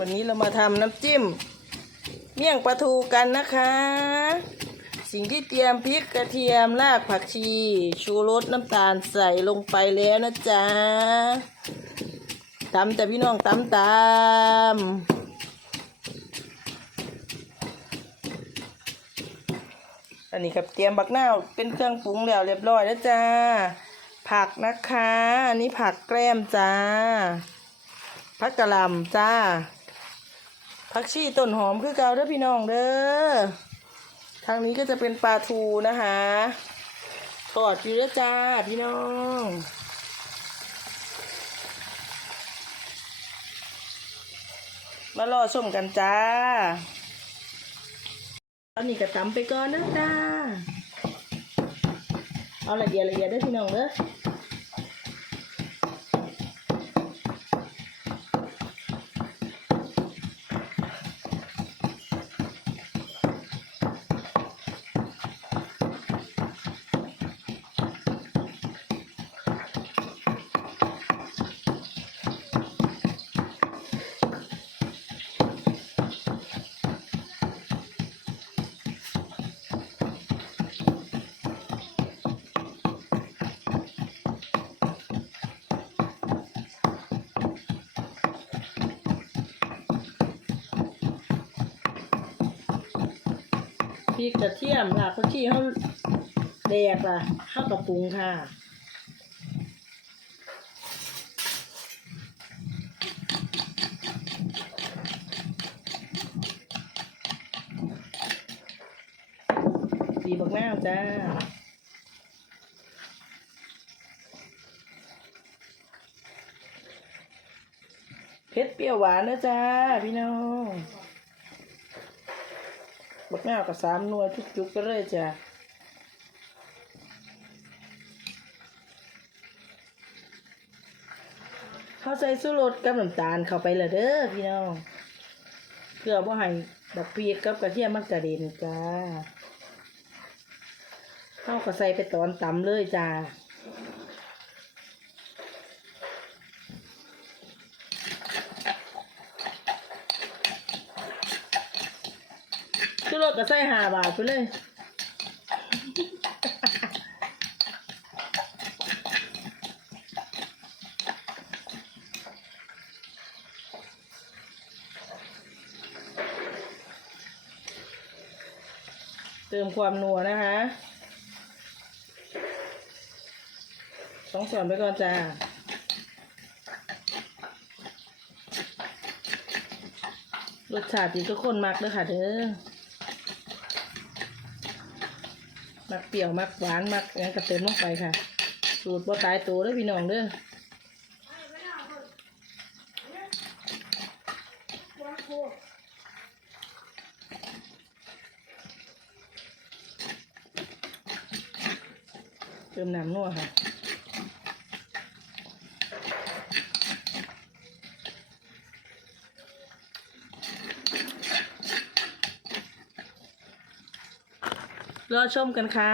วันนี้เรามาทำน้ำจิ้ม เมี่ยงปลาทูกันนะคะ สิ่งที่เตรียมพริกกระเทียมรากผักชี ชูรสน้ำตาลใส่ลงไปแล้วนะจ๊ะตำแต่พี่น้องตำตามอันนี้ครับเตรียมบักนาวเป็นเครื่องปรุงแล้วเรียบร้อยแล้วจ้า ผักนะคะ อันนี้ผักแกล้มจ้าผักกะหล่ำจ้า ผักชีต้นหอมคือเกาเด้อพี่น้องเด้อทางนี้ก็จะเป็นปลาทูนะคะทอดอยู่แล้วจ้าพี่น้องมารอชมกันจ้าตอนนี้ก็ตำไปก่อนนะจ้าเอาละเอียดละเอียดได้อพี่น้องเด้อ พริกกระเทียมค่ะผักชีเขาแดกล่ะข้าวกับปรุงค่ะสีบักหน้าจ้าเผ็ดเปรี้ยวหวานนะจ้าพี่น้อง บักหน้าวกับสามหน่วยทุกจุกไปเลยจ้ะเขาใส่สู้รสกับน้ำตาลเข้าไปและเด้อพี่น้องเพื่อว่าให้บักพริกกับกระเทียมมันกระเด็นจ้าเข้าก็ใส่ไปตอนตำเลยจ้า คือรถก็ใส่ห้าบาทไปเลย เติมความนัวนะคะ สองส่วนไปก่อนจ้ารสชาติที่ทุกคนมักเด้อค่ะเด้อ มักเปรี้ยวมักหวานมักยังกระเติมลงไปค่ะ สูตรบ่ตายตัวเด้อพี่น้องเด้อเติมน้ำนัวค่ะ รอชมกันค่ะ